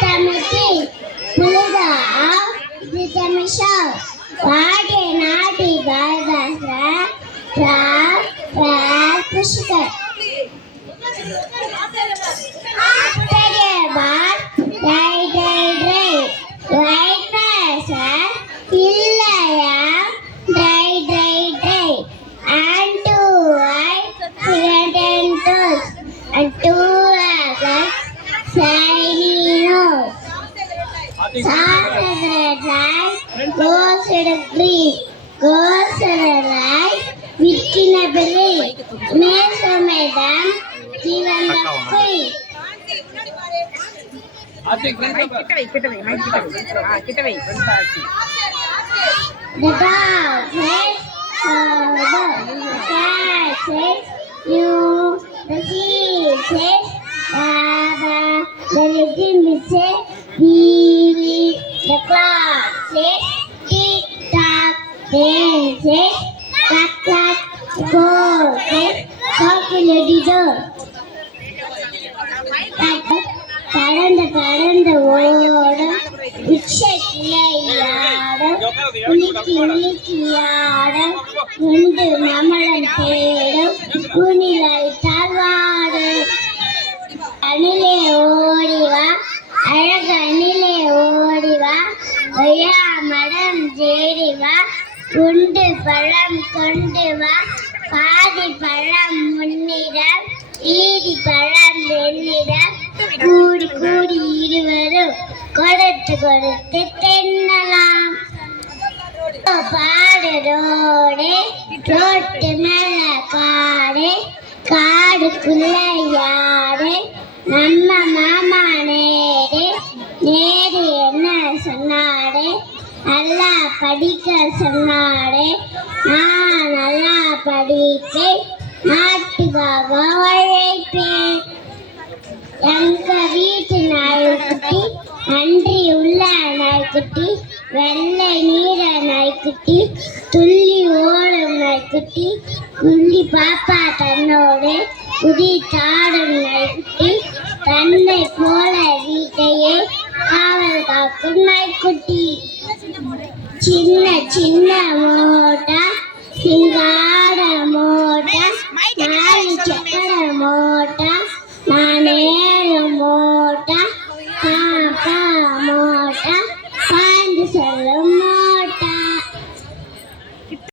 Vitamin C, Pluto, Vitamin Show, Body, Naughty, Barbara, Pratt, Pushkar. White person, Hillaya, dry, and two white skeleton toes, and two ragged shiny nose. Saucer red goes to the green, goes to the right, within a belly, makes a madam, given the queen. The dog says, the cat says, you, the sea says, the legend says, we, the clock says, tick tock, then says, clack clack, go says, calculate the கடந்த ஓடம் உச்சக்கிளையாட உலுக்கியாட உண்டு மமளம் தேடும் குனிலாய் தாழ்வாடு அணிலே ஓடிவா அழகு அணிலே ஓடிவா ஒயா மடம் தேடிவா உண்டு பழம் கொண்டு வா பாதி பழம் முன்னிடம் ஈதி பழம் வெண்ணிடம் கூடி கூடி இருவரும் கொடுத்து தின்னலாம். பாடு ரோடு ரோட்டு மேல காடு காடுக்குள்ள யாரு நம்ம மாமா நேரு நேரு என்ன சொன்னாரு நல்லா படிக்க சொன்னாரு நான் நல்லா படிப்பேன் நாட்டுக்காக உழைப்பேன். எங்க வீட்டு நாய்க்குட்டி நன்றி உள்ள நாய்க்குட்டி வெள்ளை நீர நாய்க்குட்டி துள்ளி ஓடும் நாய்க்குட்டி குள்ளி பாப்பா தன்னோடு குதி தாடும் நாய்க்குட்டி தன்னை போல வீட்டையே காவல் காக்கும் நாய்க்குட்டி. சின்ன சின்ன மோட்டா சிங்காட மோட்டா நாலு சக்கர மோட்டா நானேறு மோட்டா பாப்பா மோட்டா பாய்ந்து செல்லும்